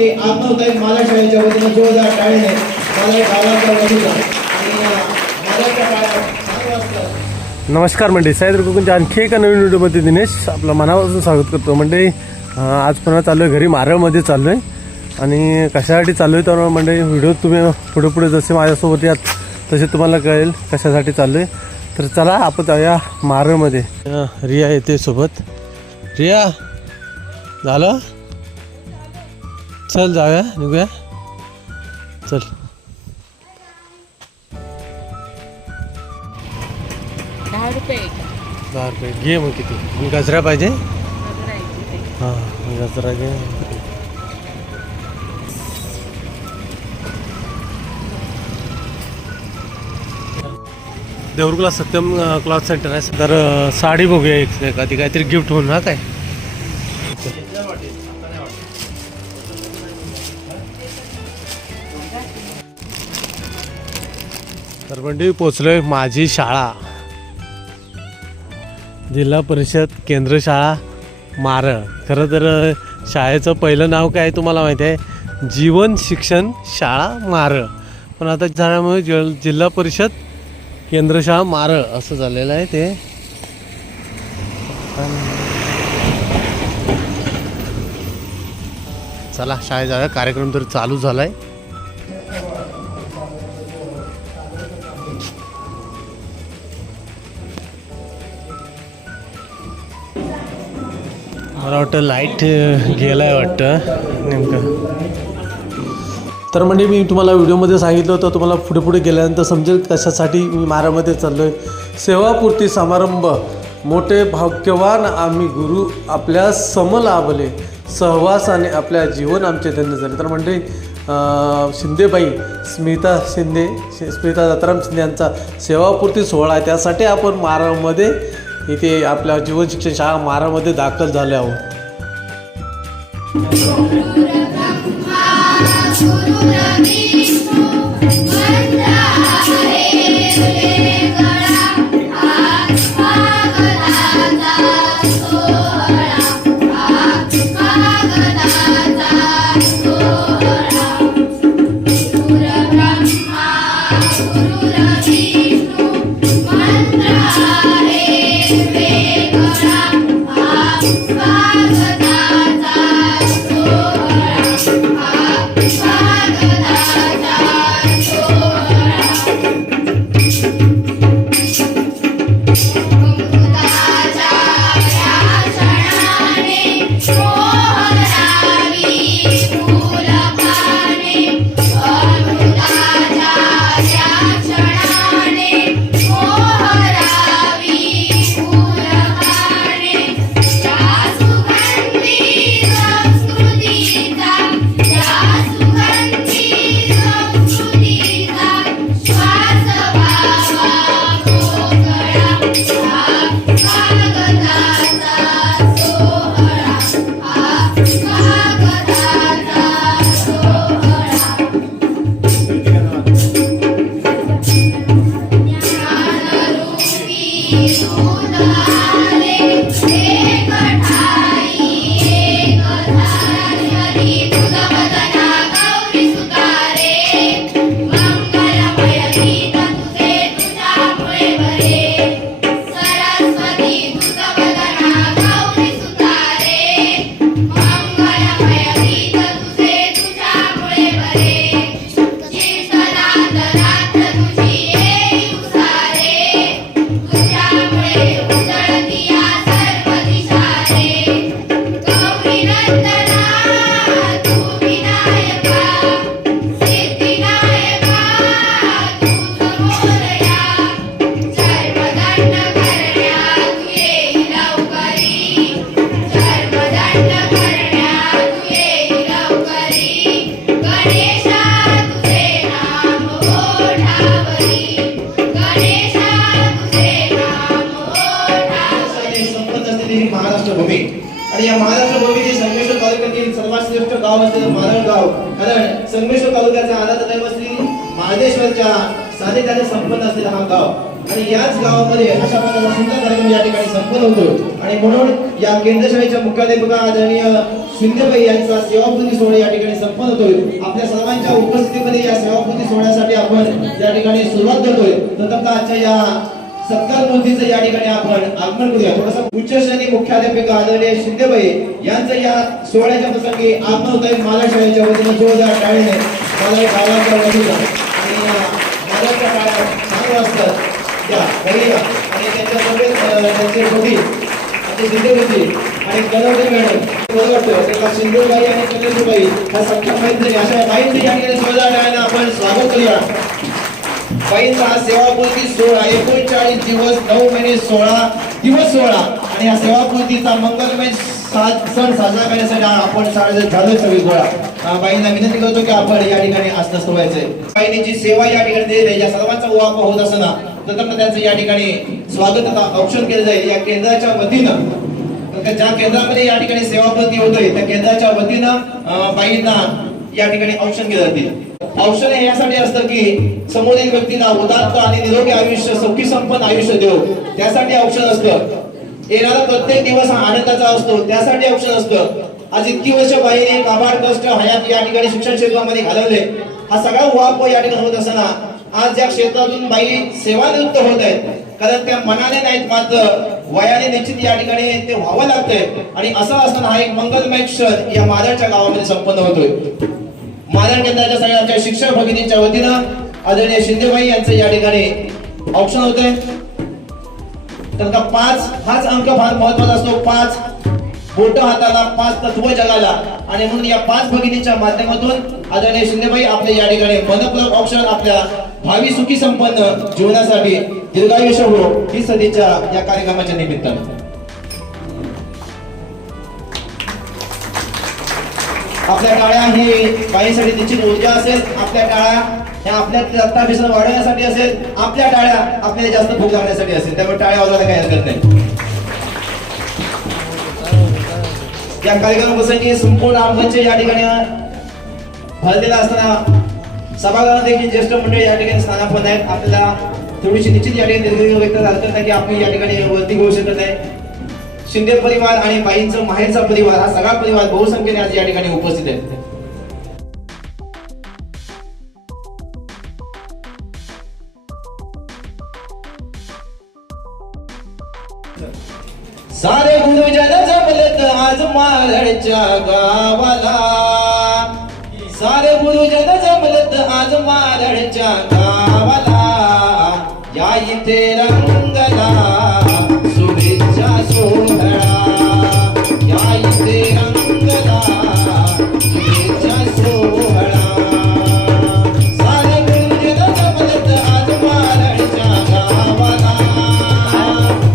की आप नव्हता एक माझ्या शाळेच्या वतीनं जोरदार टाळीने मला एक गावाच्या वतीनं आणि माझ्या शाळा नमस्कार मंडळी, साहित्य कोकणच्या आणखी एका नवीन व्हिडिओमध्ये दिनेश आपलं मनापासून स्वागत करतो. मंडळी आज पुन्हा चाललो आहे घरी, मारळमध्ये चाललो आहे. आणि कशासाठी चाललो आहे तर मंडळी व्हिडिओ तुम्ही पुढे पुढे जसे माझ्यासोबत यात तसे तुम्हाला कळेल कशासाठी चाललो आहे. तर चला आपण जाऊया मारळमध्ये. रिया येते सोबत. रिया झालं, चल जाऊया, निघूया, चल. ₹10 घे. मग किती गजरा पाहिजे? हां गजरा घे. देवरुखला सत्यम क्लॉथ सेंटर आहे. तर साडी बघूया एखादी काहीतरी गिफ्ट म्हणून. हा काय तर मंडळी पोचलोय माझी शाळा, जिल्हा परिषद केंद्र शाळा मारळ. खरं तर शाळेचं पहिलं नाव काय तुम्हाला माहिती आहे? जीवन शिक्षण शाळा मारळ. पण आता झाल्यामुळे जिल्हा परिषद केंद्र शाळा मारळ असं झालेलं आहे ते. चला शाळेत जाऊया, कार्यक्रम तर चालू झाला आहे. मला वाटतं लाईट गेलाय वाटतं नेमकं. तर म्हणजे मी तुम्हाला व्हिडिओमध्ये सांगितलं होतं, तुम्हाला पुढे पुढे गेल्यानंतर समजेल कशासाठी मी मारळमध्ये चाललो आहे. सेवापूर्ती समारंभ, मोठे भाग्यवान आम्ही गुरु आपल्या समलाभले, सहवासाने आपल्या जीवन आमचे धन्य झाले. तर म्हणजे शिंदेबाई स्मिता दत्ताराम शिंदे यांचा सेवापूर्ती सोहळा आहे, त्यासाठी आपण मारळमध्ये इथे आपल्या जीवन शिक्षण शाळा मारळमध्ये दाखल झाले आहोत. आणि या महाराष्ट्र भूमीचे संगमेश्वर तालुक्यातील सर्वात श्रेष्ठ गाव असलेलं मारळ गाव, कारण संगमेश्वर तालुक्याचा आराध्य दैवत श्री महादेश्वरच्या सानिध्याने संपन्न असलेला हा गाव. आणि याच गावामध्ये अशा प्रकारचा सुंदर कार्यक्रम या ठिकाणी संपन्न होतो. आणि म्हणून या केंद्र शाळेच्या मुख्याध्यापिका आदरणीय शिंदेबाई यांचा सेवापूर्ती सोहळा या ठिकाणी संपन्न होतोय. आपल्या सर्वांच्या उपस्थितीमध्ये या सेवापूर्ती सोहळ्यासाठी आपण या ठिकाणी सुरुवात करतोय. प्रथमतः आजच्या या सत्कार मूर्तीचं या ठिकाणी आपण आगमन करूया. थोडंसं उच्च श्रेणी मुख्याध्यापिका आदरणीय शिंदेबाई यांचं या सोहळ्याच्या प्रसंगी आगमन होत आहे. माझ्या शाळेच्या वतीने जोरदार टाळीने मला गावाच्या वतीनं आणि माझ्याच्या टाळ्या चांगलं असतात त्या बघूया. आणि त्यांच्यासोबत त्यांचे वडील आणि शिंदेबाई आणि कनवडे मॅडम बरोबर तेव्हा शिंदेबाई आणि कनवडेबाई ह्या सख्या मैत्रिणी अशा बाईंचे या ठिकाणी जोरदार टाळ्याने आपण स्वागत करूया. बाईंचा हा सेवापूर्ती सोहळा 39 दिवस 9 महिने 16 दिवस सोहळा आणि या सेवापूर्तीचा मंगलमय सण साजरा करण्यासाठी आपण झालोय सगळी गोळा. बाईंना विनंती करतो की आपण या ठिकाणी अस्वस्थ व्हायचंय. बाईंनी जी सेवा या ठिकाणी दिली आहे या सर्वांचा उहापोह होत असताना प्रथम त्यांचं या ठिकाणी स्वागत औक्षण केलं जाईल या केंद्राच्या वतीनं. ज्या केंद्रामध्ये या ठिकाणी सेवापूर्ती होतोय त्या केंद्राच्या वतीनं बाईंना या ठिकाणी औक्षण केलं जातील. औषध हे यासाठी असतं की समोरील व्यक्तीला उदात्त आणि निरोगी आयुष्य सुखी संपन्न आयुष्य देव त्यासाठी औषध असतं. येणारा प्रत्येक दिवस हा आनंदाचा असतो त्यासाठी औषध असतं. आज इतकी वर्ष बाईने काबाड कष्ट हयात या ठिकाणी शिक्षण क्षेत्रामध्ये घालवले. हा सगळा वाप या ठिकाणी होत असताना आज या क्षेत्रातून बाई सेवानिवृत्त होत आहेत. कारण त्या मनाने नाहीत मात्र वयाने निश्चित या ठिकाणी ते व्हावं लागतंय. आणि असं असताना हा एक मंगलमय क्षण या मादळच्या गावामध्ये संपन्न होतोय. मादळ केंद्राच्या सगळ्या आमच्या शिक्षक भगिनींच्या वतीनं आदरणीय शिंदेबाई यांचं या ठिकाणी औक्षण होतंय. तर 5 हाच अंक फार महत्वाचा असतो. 5 बोट हाताला 5 तत्व जगाला आणि म्हणून या 5 भगिनींच्या माध्यमातून आदरणीय शिंदेबाई आपले या ठिकाणी मनपूर्वक औक्षण आपल्या भावी सुखी संपन्न जीवनासाठी दीर्घायुष्य हो ही सदिच्छा या कार्यक्रमाच्या निमित्तानं. आपल्या टाळ्या ही बाईंसाठी निश्चित ऊर्जा असेल. आपल्या टाळ्या ह्या आपल्या रक्ताभिसरण वाढवण्यासाठी असेल. आपल्या टाळ्या आपल्याला जास्त भूक लागण्यासाठी असेल. त्यामुळे टाळ्या वाजवायला काही हरकत नाही. या कार्यक्रमाप्रसंगी संपूर्ण आमगंज या ठिकाणी भरलेला असताना सभागृहात देखील ज्येष्ठ मंडळी या ठिकाणी स्थानापन्न आहेत. आपल्याला थोडीशी निश्चित या ठिकाणी दीर्घ व्यक्त हरकत नाही की आपण या ठिकाणी वरती घेऊ शकत नाही. शिंदे परिवार आणि बाईंचा माहेरचा परिवार हा सगळा परिवार बहुसंख्येने आज या ठिकाणी उपस्थित आहे. सारे गुरुजन जमलेत आज मारळच्या गावाला. सारे गुरुजन जमलेत आज मारळच्या गावाला. या इथे रंगला शुभेच्छा सोहळा. या इथे रंगला शुभेच्छा सोहळा. सारे गुरुजन जमलेत आज मारळच्या गावाला.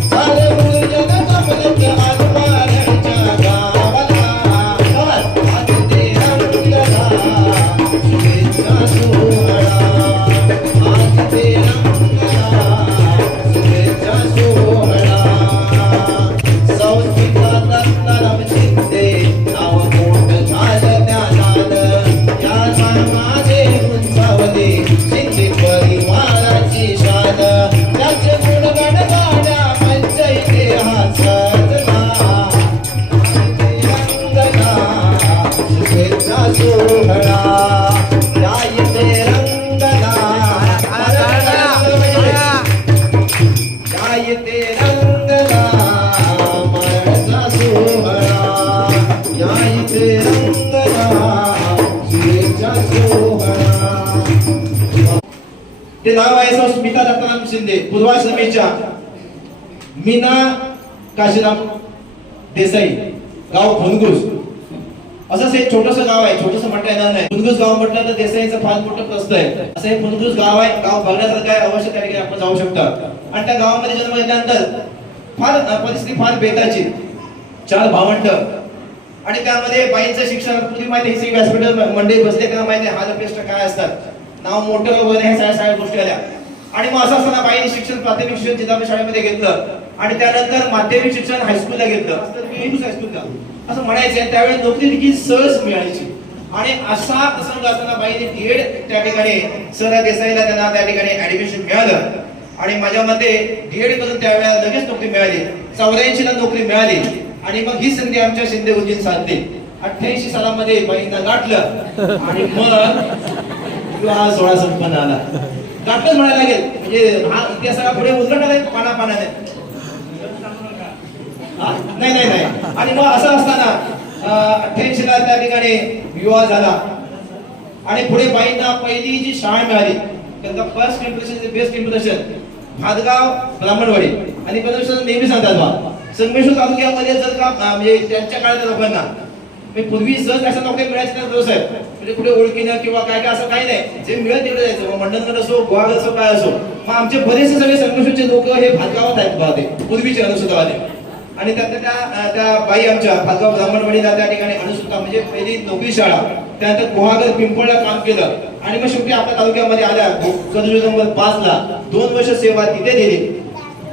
सारे गुरुजन जमलेत आज मारळच्या गावाला. आज इथे रंगला शुभेच्छा सोहळा. आज इथे रंगला शुभेच्छा सोहळा. संस्कृता दत्ताराम शिंदे नाव मोठं झालं ज्ञानात. या नावाने उंचावली शिंदे परिवाराची शान. त्याचे गुणगान गाण्या पंचायती हा सजला. रंगला शुभेच्छा सोहळा. या इथे रंगला या इथे रंगला मरणाचा सोहळा. या इथे रंगला शुभेच्छा सोहळा. ते नाव आहे सौ स्मिता दत्ताराम शिंदे पूर्वाश्रमीच्या मीना काशीराम देसाई गाव फुनगुस. असंच एक छोटस गाव आहे. छोटस म्हणता येणार नाही. फुनगुस गाव म्हटलं तर देसाईचं फार मोठं प्रस्त आहे. असं हे फुनगुस गाव आहे. गाव बघण्यासारखं आहे. अवश्य त्या ठिकाणी आपण जाऊ शकता. आणि त्या गावामध्ये जन्म घेतल्यानंतर फार परिस्थिती फार बेताची. 4 भावंड आणि त्यामध्ये बाईंचं शिक्षण पूर्वी माहिती ही सगळी व्यासपीठ मंडळी बसले त्यांना माहिती आहे हाल अपेष्ट काय असतात. नाव मोठं वगैरे हे सगळ्या गोष्टी आल्या. आणि मग असं असताना बाईंनी शिक्षण प्राथमिक शिक्षण जिल्हा शाळेमध्ये घेतलं आणि त्यानंतर माध्यमिक शिक्षण हायस्कूलला घेतलं. हायस्कूलला असं म्हणायचं. त्यावेळी नोकरी देखील सहज मिळायची. आणि असा प्रसंग असताना बाईने डीएड त्या ठिकाणी सर देसाईला त्यांना त्या ठिकाणी ऍडमिशन मिळालं. आणि माझ्या मते डीएड करून त्यावेळेला लगेच नोकरी मिळाली. 84 ला नोकरी मिळाली. आणि मग ही संधी आमच्या शिंदे गुरुजींनी साधली 88 सालामध्ये बाईंना गाठलं आणि मग विवाह सोहळा संपन्न आला. गाठलंच म्हणायला लागेल, म्हणजे हा इतिहासाला पुढे उलगडणार आहे पानापानाने. नाही नाही नाही. आणि मग असं असताना 88 ला त्या ठिकाणी विवाह झाला आणि पुढे बाईंना पहिली जी शाळा मिळाली, त्यांचा first impression best impression Bhatgaon Brahmanwadi. आणि नेहमी सांगतात बा संगमेश्वर तालुक्यामध्ये जर का म्हणजे त्यांच्या काळातल्या लोकांना पूर्वी जर अशा नोकरी मिळायची तर साहेब म्हणजे कुठे ओळखीनं किंवा काय काय असं काही नाही, जे मिळेल तिकडे जायचं. मग मंडणगड असो गुहागर असो काय असो. मग आमचे बरेचसे सगळे संगमेश्वरचे लोक हे भातगावात आहेत बा, ते पूर्वीचे अनुसूतवादी. आणि त्या बाई आमच्या भातगाव ब्राह्मणवाडीला त्या ठिकाणी अनुसूता म्हणजे पहिली नोकरी शाळा, त्यानंतर गुहागर पिंपळला काम केलं आणि मग शेवटी आपल्या तालुक्यामध्ये आल्या कदुरी नंबर 5 ला 2 वर्ष सेवा तिथे दिली.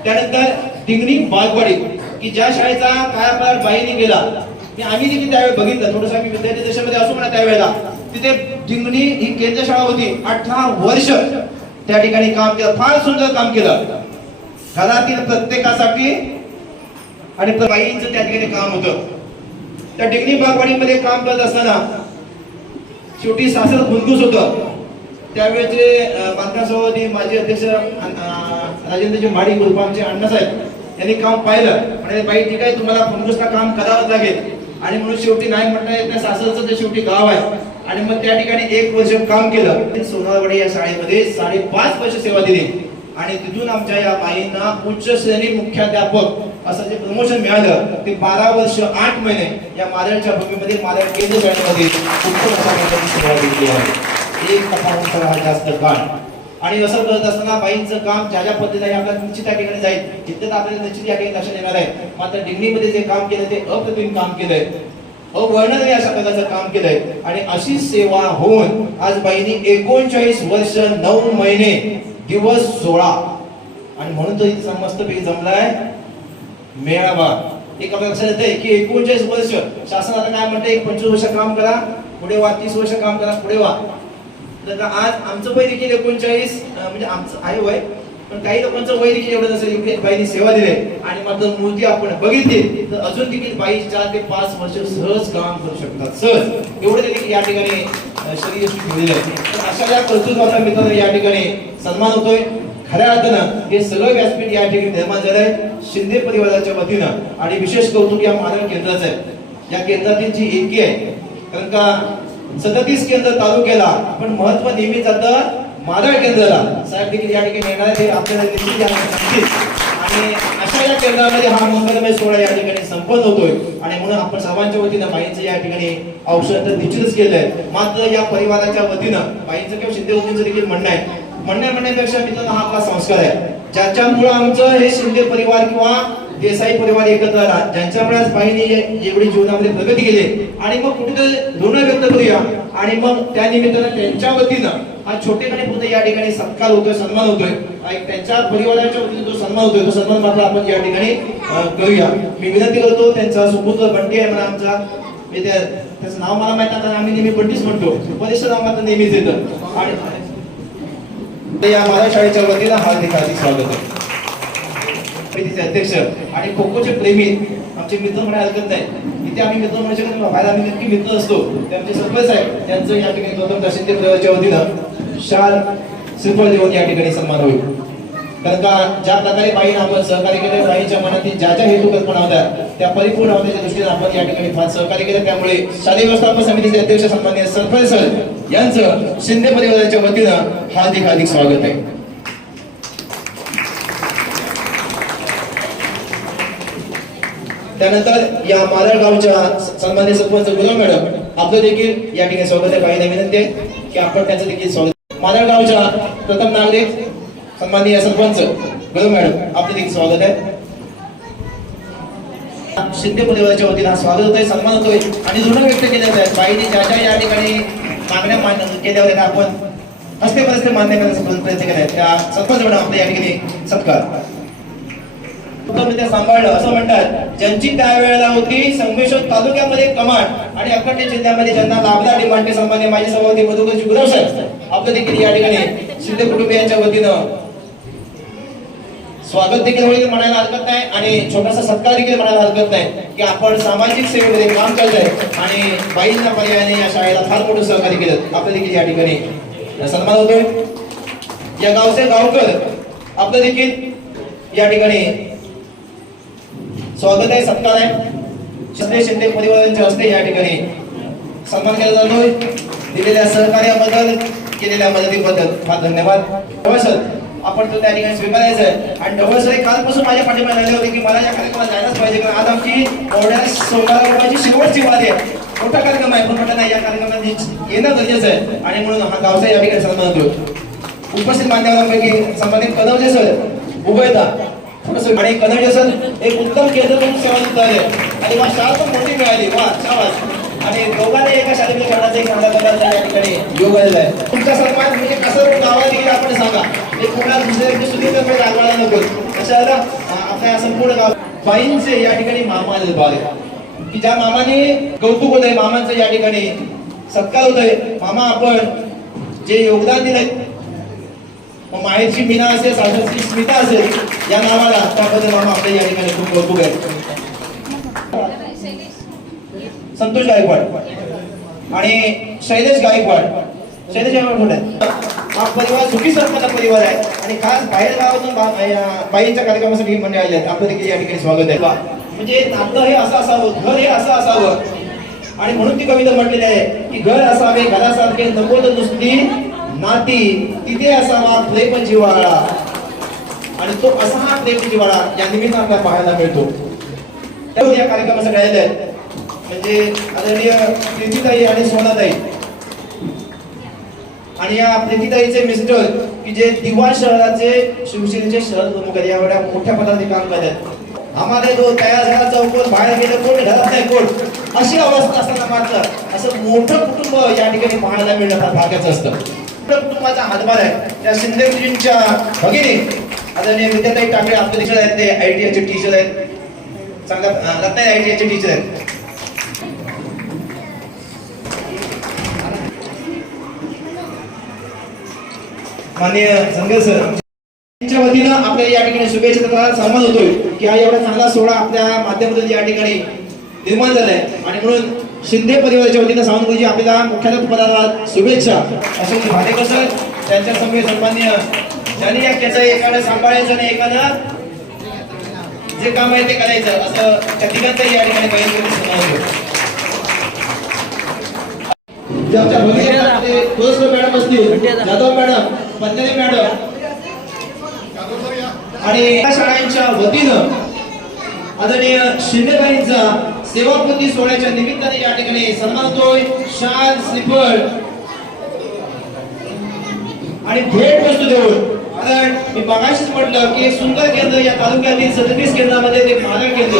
त्यानंतर डिंगणी बागवाडी की ज्या शाळेचा कायापालट बाईंनी केला, आम्ही देखील त्यावेळी बघितलं. थोडंसं आम्ही विद्यार्थी देशामध्ये असो म्हणा, त्यावेळेला तिथे डिंगणी ही केंद्र शाळा होती. 18 वर्ष त्या ठिकाणी काम केलं, फार सुंदर काम केलं घरातील प्रत्येकासाठी. आणि बाईंचं त्या ठिकाणी काम होतं. त्या डिंगणी बागवाडीमध्ये काम करत असताना शेवटी सासर खुनकूस होतं. त्यावेळेचे बांधकाम सभापती माजी अध्यक्ष राजेंद्रजी माडी गुरुपांचे अण्णासाहेब यांनी काम पाहिलं. म्हणजे बाई ठीक आहे, तुम्हाला खुनकूसला काम करावंच लागेल. आणि म्हणून शेवटी नाही म्हणता येत, त्या सासरचं ते शेवटी गाव आहे. आणि मग त्या ठिकाणी 1 वर्ष काम केलं. सोनारवाडी या शाळेमध्ये 5.5 वर्ष सेवा दिली. आणि तिथून आमच्या या बाईंना उच्च श्रेणी मुख्याध्यापक असं जे प्रमोशन मिळालं, ते 12 वर्ष 8 महिने या मादळच्या भूमीमध्ये मादळ केंद्र शाळेमध्ये उत्तम अशा सेवा दिली आहे. 1 तासाहून जास्त काळ. आणि असं करत असताना बाईंचं काम ज्या ज्या पद्धतीने आपल्याला निश्चित त्या ठिकाणी जाईल तिथं आपल्याला निश्चित या ठिकाणी लक्षात येणार आहे. मात्र डिंगणीमध्ये जे काम केलं ते अप्रतिम काम केलंय, अवर्णनीय अशा प्रकारचं काम केलंय. आणि अशी सेवा होऊन आज बाईंनी 39 वर्ष 9 महिने दिवस 16 आणि म्हणून तो इथे मस्तपैकी जमलाय मेळावा. एक आपल्या लक्षात येते की 39 वर्ष शासन आता काय म्हणते, 25 वर्ष काम करा पुढे वा, 30 वर्ष काम करा पुढे वा. तर आज आमचं वय देखील 39 म्हणजे आमचं आहे वय, पण काही लोकांचं वय देखील एवढं नसेल. एवढी बाईंनी सेवा दिली आणि मात्र मूर्ती आपण बघितली तर अजून देखील बाई 4 ते 5 वर्ष सहज काम करू शकतात, सहज. एवढं देखील या ठिकाणी शरीर ठेवलेलं आहे. अशा या कर्तृत्वाचा मित्रांनो या ठिकाणी सन्मान होतोय. खऱ्या अर्थानं हे सगळं व्यासपीठ या ठिकाणी निर्माण झालंय शिंदे परिवाराच्या वतीनं. आणि विशेष कौतुक या मादळ केंद्राचं आहे. या केंद्रातील जी एकी आहे, कारण का 37 केंद्र तालुक्याला, पण महत्व नेहमी जातं मादळ केंद्राला. साहेब देखील या ठिकाणी येणार आहे, आपल्याला निश्चित आणि अशा या केंद्रामध्ये हा मंगलमय सोहळा या ठिकाणी संपन्न होतोय. आणि म्हणून आपण सर्वांच्या वतीनं बाईंचं या ठिकाणी औषध तर निश्चितच केलंय. मात्र या परिवाराच्या वतीनं बाईंचं किंवा शिंदे वतीचं देखील म्हणण्यापेक्षा मित्रांनो हा आपला संस्कार आहे, ज्याच्यामुळे आमचं हे शिंदे परिवार किंवा देसाई परिवार एकत्र आला, ज्यांच्यामुळे आज बाईंनी एवढी जीवनामध्ये प्रगती केली. आणि मग कुठेतरी ऋण व्यक्त करूया. आणि मग त्या निमित्तानं त्यांच्या वतीनं हा छोटेखानी पुढे या ठिकाणी सत्कार होतोय, सन्मान होतोय. त्यांच्या परिवाराच्या वतीने जो सन्मान होतोय तो सन्मान मात्र आपण या ठिकाणी करूया. मी विनंती करतो, त्यांचा सुपुत्र बंटी आहे म्हणा आमचा, त्याचं नाव मला माहित नाही, आम्ही नेहमी बंटीच म्हणतो, परिसर नाव मात्र नेहमीच येतं. आणि या माझ्या शाळेच्या वतीनं हार्दिक हार्दिक स्वागत आहे. अध्यक्ष आणि खो खोचे प्रेमी आमचे मित्र म्हणायला हरकत नाही. इथे आम्ही मित्र म्हणू शकत नाही, बाहेर आम्ही नक्की मित्र असतो. त्यांचे सरपंच आहेत, त्यांचं या ठिकाणी गौतम शिंदे परिवाराच्या वतीनं शाल श्रीफळ देऊन या ठिकाणी सन्मान होईल. कारण का ज्या प्रकारे बाईंना आपण सहकार्य केलं, बाईंच्या मनातील ज्या ज्या हेतू कल्पना होत्या त्या परिपूर्ण होण्याच्या दृष्टीने आपण या ठिकाणी फार सहकार्य केलं. त्यामुळे शालेय व्यवस्थापन समितीचे अध्यक्ष सन्माननीय सरपंच सर यांचं शिंदे परिवाराच्या वतीनं हार्दिक हार्दिक स्वागत आहे. त्यानंतर या मादळ गावच्या सन्माननीय सरपंच गुलाम मॅडम आपलं देखील या ठिकाणी स्वागत आहे. बाईंना विनंती आहे की आपण त्यांचं देखील स्वागत. मादळ गावच्या प्रथम नागरिक सन्माननीय सरपंच गुलाम मॅडम आपलं देखील स्वागत आहे. शिंदे परिवाराच्या वतीनं स्वागत होतोय, सन्मान होतोय आणि ऋण व्यक्त केले जात आहेत. बाईंनी ज्या ज्या या ठिकाणी मागण्या केल्या होत्या आपण हस्ते परस्ते मान्य करण्याचा प्रयत्न केला आहे. त्या सरपंच मॅडम आपल्या या ठिकाणी सत्कार सांभाळलं. असं म्हणतात ज्यांची त्यावेळेला होती संगमेश्वर तालुक्यामध्ये कमांड आणि अखंड जिल्ह्यामध्ये ज्यांना लाभला डिमांड ते सन्माननीय माझे सभापती मधुकरजी गुरव साहेब आपलं देखील या ठिकाणी शिंदे कुटुंबियांच्या वतीनं स्वागत देखील होईल म्हणायला हरकत नाही आणि छोटासा सत्कार देखील म्हणायला हरकत नाही. की आपण सामाजिक सेवेमध्ये काम करतोय आणि बाईंना पर्यायाने या शाळेला फार मोठं सहकार्य केलं. आपलं देखील या ठिकाणी सन्मान होतोय. या गावचे गावकर आपलं देखील या ठिकाणी स्वागत आहे, सत्कार आहे. शिंदे परिवारांच्या हस्ते या ठिकाणी सन्मान केला जातोय. दिलेल्या सहकार्याबद्दल, केलेल्या मदतीबद्दल फार धन्यवाद. ढवळ सर आपण तो त्या ठिकाणी स्वीकारायचं आहे. आणि ढवळ सर कालपासून माझ्या पाठीमागे लागले होते की मला या कार्यक्रमाला जायलाच पाहिजे, कारण आज आमची एवढ्या 16 लोकांची शेवटची वारी आहे. मोठा कार्यक्रम आहे, पण म्हटलं नाही या कार्यक्रमात येणं गरजेचं आहे आणि म्हणून हा गावचा या ठिकाणी सन्मान होतो. उपस्थित मान्यवरांपैकी सन्मानित कनवजे सर उभयता आणि कनवजे सर एक उत्तम केंद्र म्हणून सेवा देत आहे आणि वा शाळा पण मोठी मिळाली. वा शाबास. आणि दोघांनी एका शाळेमध्ये खेळण्याचा एक चांगला प्रकारचा या ठिकाणी योग आलेला आहे. तुमचा सन्मान म्हणजे कसं गावाला देखील आपण सांगा, एक कोणा दुसऱ्या सुधीर रागवायला नको. कशाला आपल्या संपूर्ण गाव बाईंचे या ठिकाणी मामा आलेले बाळ की ज्या मामाने कौतुक होत आहे, मामांचं या ठिकाणी सत्कार होत आहे. मामा आपण जे योगदान दिलंय, मग माहेरची मीना असेल, सासरची स्मिता असेल, या नावाला त्याबद्दल मामा आपल्या या ठिकाणी खूप कौतुक आहे. संतोष गायकवाड आणि शैलेश गायकवाड. शैलेश गायकवाड कुठे आहे? हा परिवार सुखी संपन्न परिवार आहे आणि खास बाहेर गावातून बाईंच्या कार्यक्रमासाठी मंडळी आले आहेत. आपलं देखील या ठिकाणी स्वागत आहे. म्हणजे नातं हे असं असावं, घर हे असं असावं आणि म्हणून ती कविता म्हटलेली आहे की घर असावे घरासारखे नको तर नुसती नाती, तिथे असावा प्रेम जिव्हाळा. आणि तो असा हा प्रेम जिव्हाळा या निमित्तानं आपल्याला पाहायला मिळतो. त्यामुळे या कार्यक्रमासाठी आलेले आहेत म्हणजे आदरणीय प्रीतीताई आणि सोनाताई. आणि या प्रीतीताईचे मिस्टर की जे दिवा शहराचे शिवसेनेचे शहर प्रमुख आहेत, एवढ्या मोठ्या पदाने काम करतात. आम्हाला जो तयार झाला चौकोन बाहेर गेलं कोण, घरात नाही कोण, अशी अवस्था असताना मात्र असं मोठं कुटुंब या ठिकाणी पाहायला मिळणं फार भाग्याचं असतं. कुटुंबाचा हातभार आहे. त्या शिंदे मुलींच्या भगिनी आदरणीय विद्याताई टाकळे आपले टीचर आहेत, ते ITI चे टीचर आहेत, चांगल्या रत्नागिरी ITI चे टीचर आहेत. माननीय संघ सर यांच्या वतीनं आपल्या या ठिकाणी शुभेच्छा सन्मान होतोय की हा एवढा चांगला सोहळा आपल्या माध्यमातून या ठिकाणी निर्माण झालाय आणि म्हणून शिंदे परिवाराच्या वतीनं सावंतजी आपल्याला मुख्याध्यापक पदाला शुभेच्छा. अशोक भाडेकर सर त्यांच्या समोर सन्माननीय ज्यांनी या केचं एकानं सांभाळायचं आणि एकानं जे काम आहे ते करायचं असं त्या तिघांचं या ठिकाणी मॅडम असतील, जाधव मॅडम, पंजाबी मॅडम आणि शाळांच्या वतीनं आदरणीय शिंदेबाईंचा सेवापूर्ती सोहळ्याच्या निमित्ताने या ठिकाणी सन्मान होतोय. शाल, श्रीफळ आणि भेट वस्तू देऊन. कारण मी मगाशीच म्हटलं की सुंदर केंद्र या तालुक्यातील 37 केंद्रामध्ये एक मानक केंद्र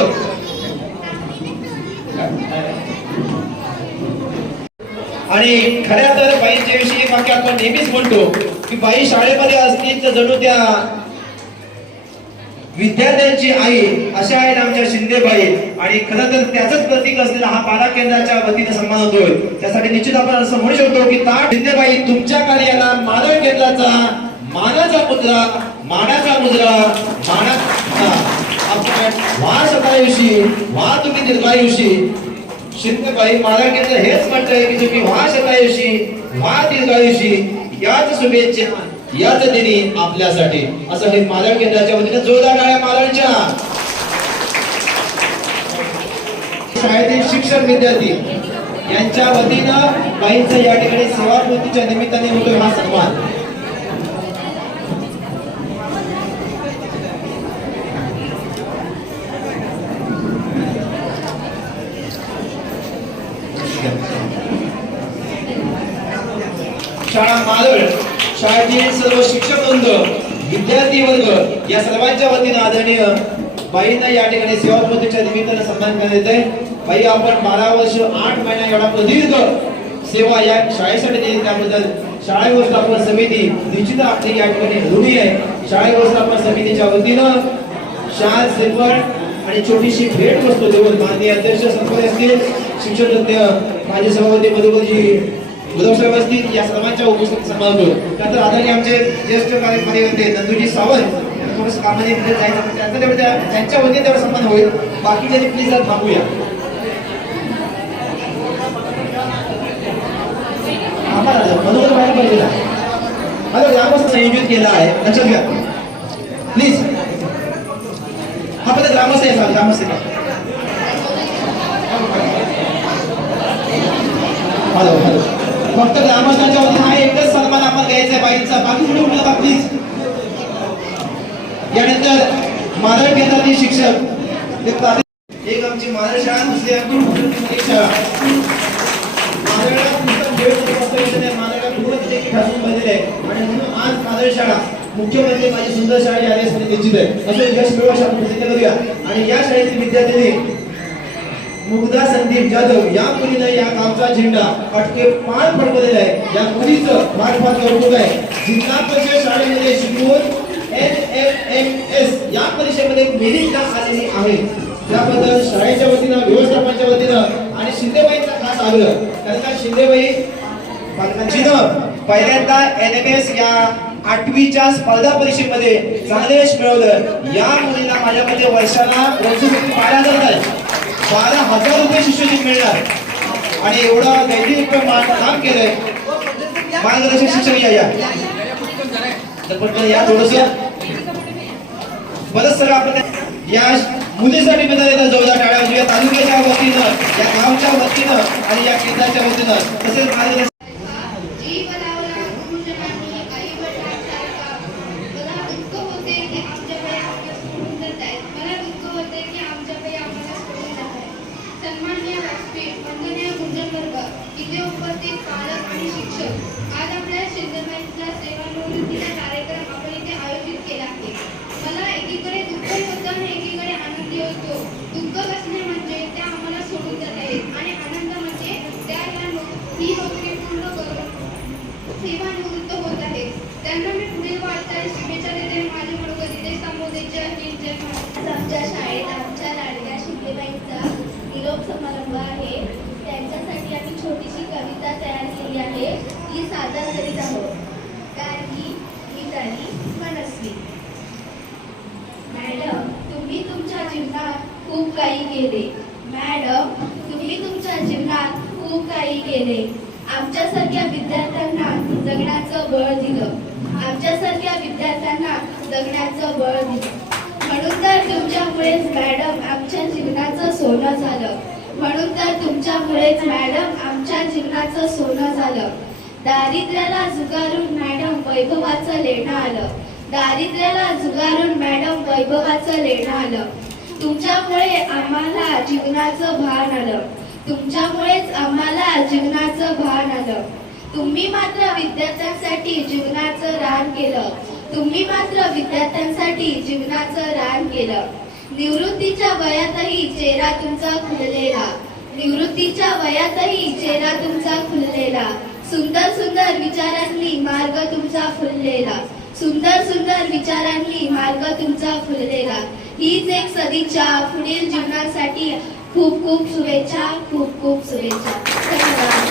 आणि खऱ्या तर बाईंच्या विषयी बाकी आपण नेहमीच म्हणतो की बाई शाळेमध्ये असतील तर जणू त्या विद्यार्थ्यांची आई अशा आहेत आमच्या शिंदेबाई. आणि खरं तर त्याचंच प्रतीक असलेला हा पाडा केंद्राच्या वतीने सन्मान होतोय. त्यासाठी निश्चित आपण असं म्हणू शकतो की ताट शिंदेबाई तुमच्या कार्याला मानव केंद्राचा मानाचा मुद्रा, मानाचा मुद्रा, वा शतायुषी, वा तुम्ही दीर्घायुषी. शिंदेबाई मानव केंद्र हेच म्हणतंय की तुम्ही वा शतायुषी, वा दीर्घायुषी. याच शुभेच्छा याच दिनी आपल्यासाठी. असं हे मालव केंद्राच्या वतीने जोरदार टाळ्या मालवच्या. शाळेतील शिक्षक विद्यार्थी यांच्या वतीनं बाईंचा या ठिकाणी सेवापूर्तीच्या निमित्ताने होतोय हा सन्मान. शाळा मालवण शाळेतील सर्व शिक्षक वृंद, विद्यार्थी वर्ग या सर्वांच्या वतीनं आदरणीय बाईंना या ठिकाणी सेवापूर्तीच्या निमित्ताने सन्मान करण्यात येत आहे. बाई आपण 12 वर्ष 8 महिना एवढा प्रदीर्घ सेवा या शाळेसाठी दिली, त्याबद्दल शाळा व्यवस्थापन समिती निश्चित आपली या ठिकाणी ऋणी आहे. शाळा व्यवस्थापन समितीच्या वतीनं शाल, श्रीफळ आणि छोटीशी भेट वस्तू देऊन माननीय अध्यक्ष संपदे असतील, शिक्षण तज्ञ माजी सभापती मधुकरजी बुधवसाहेब असतील या सर्वांच्या उपस्थितीत सन्मान होतो. त्यानंतर आदरणीय आमचे ज्येष्ठ कार्यकारी होते नंदुजी सावंत थोडंसं कामाने म्हणजे जायचं त्यांचं तेवढं त्यांच्या वतीने तेवढं सन्मान होईल. बाकीचे प्लीज जरा थांबूया. मनोहर व्हायला पाहिजे ना. आता ग्रामस्थ संयोजित केला आहे, लक्षात घ्या प्लीज. हा पहिले ग्रामस्थ आहे, ग्रामस्थ हॅलो हॅलो. फक्त ग्रामस्थांच्या वतीने हा एकच सन्मान आपण घ्यायचा आहे बाईंचा, बाकी कुठे उठलं का प्लीज. यानंतर मादळ केंद्रातील शिक्षक एक आमची मादळ शाळा, दुसरी आमची एक शाळा. मादळला पुस्तक ठेवण्याचं मादळला पूर्ण देखील ठरवून बनलेले आहे आणि म्हणून आज मादळ शाळा मुख्य म्हणजे माझी सुंदर शाळा यावेळेस निश्चित आहे असं यश मिळवू आपण प्रयत्न करूया. आणि या शाळेतील विद्यार्थ्यांनी मुग्धा संदीप जाधव या मुलीनं या गावचा झेंडा अटके पार फडकवलेला आहे. या मुलीचं फार कौतुक आहे. जिल्हा परिषद शाळेमध्ये शिकवून NFMS या परीक्षेमध्ये मेरिटला आलेली आहे. त्याबद्दल शाळेच्या वतीनं, व्यवस्थापनाच्या वतीनं आणि शिंदेबाईंचा खास आग्रह. कारण का शिंदेबाई पालकांचीनं पहिल्यांदा NMS या 8वीच्या स्पर्धा परीक्षेमध्ये चांगले यश मिळवलं. या मुलीला माझ्या मते वर्षाला 12,000 रुपये शिष्यवृत्ती मिळणार आणि एवढं दैनिक काम केलंय. मार्गदर्शक शिक्षक या या थोडस बरंच सगळं आपण या मुलीसाठी मिळालेल्या जोरदार टाळ्या वाजवूया. या तालुक्याच्या वतीनं, या गावच्या वतीनं आणि या केंद्राच्या वतीनं तसेच मार्गदर्शक इथे उपस्थित पालक आणि शिक्षक, आज आपल्या शिंदेबाईंचा सेवानिवृत्तीचा कार्यक्रम आपण इथे आयोजित केला आहे. मला एकीकडे दुःख होतं आणि एकीकडे आनंदी होतो. दुःख असणे म्हणजे त्या आम्हाला सोडून जात आहेत आणि आनंद म्हणजे त्या ही नोकरी पूर्ण करून सेवानिवृत्त होत आहेत. त्यांना मी पुढील वाटचाल शुभेच्छा देते. माझे मनोगत इथे संबोधायचे आहे. आमच्या शाळेत आमच्या लाडक्या शिंदेबाईंचा निरोप समारंभ आहे. त्यांच्यासाठी आम्ही छोटीशी कविता तयार केली आहे, ती सादर करीत आहोत. गार्गी मिताली मनस्वी. मॅडम, तुम्ही तुमच्या जीवनात खूप काही केले. मॅडम, तुम्ही तुमच्या जीवनात खूप काही केले. आमच्यासारख्या विद्यार्थ्यांना जगण्याचं बळ दिलं. आमच्यासारख्या विद्यार्थ्यांना जगण्याचं बळ दिलं. म्हणून तर तुमच्यामुळेच मॅडम आमच्या जीवनाचं सोनं झालं. म्हणून तर तुमच्यामुळेच मॅडम आमच्या जीवनाचं सोनं झालं. दारिद्र्याला झुगारून मॅडम वैभवाचं लेणं आलं. दारिद्र्याला झुगारून मॅडम वैभवाचं लेणं आलं. तुमच्यामुळे आम्हाला जीवनाचं भान आलं. तुमच्यामुळेच आम्हाला जीवनाचं भान आलं. तुम्ही मात्र विद्यार्थ्यांसाठी जीवनाचं रान केलं. तुम्ही मात्र विद्यार्थ्यांसाठी जीवनाचं रान केलं. निवृत्तीच्या वयातही चेहरा तुमचा खुललेला. निवृत्तीच्या वयातही चेहरा तुमचा खुललेला. सुंदर सुंदर विचारांनी मार्ग तुमचा फुललेला. सुंदर सुंदर विचारांनी मार्ग तुमचा फुललेला. हीच एक सदिच्छा पुढील जीवनासाठी. खूप खूप शुभेच्छा. खूप खूप शुभेच्छा. धन्यवाद.